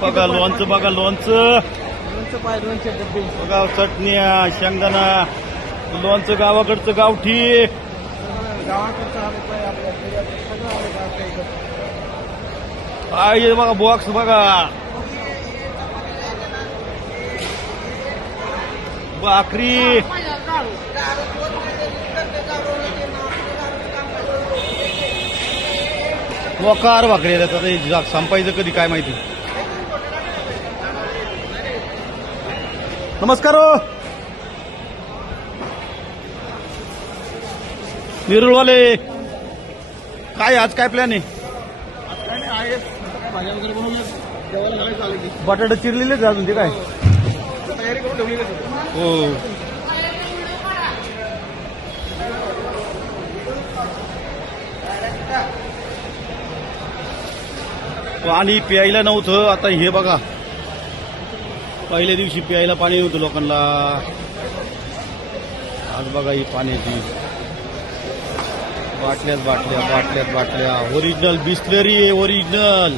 बघा लोणचं, बघा लोणचं, बघा चटण्या, शेंगदाणा, लोणचं गावाकडचं गावठी. पाहिजे बघा बॉक्स, बघा भाकरी, वकार भाकरी. आता संपायचं कधी काय माहिती. नमस्कार हो निरुळवाले, काय आज काय प्लॅन आहे? बटाटे चिरलेलेच अजून ते काय तयारी करून ठेवली हो. पाणी प्यायला नव्हतं, आता हे बघा पहिल्या दिवशी प्यायला पाणी नव्हतं लोकांना, आज बघा ही पाण्याची बाटल्यात बाटल्या बाटल्यात बाटल्या. ओरिजिनल बिस्लरी आहे, ओरिजिनल.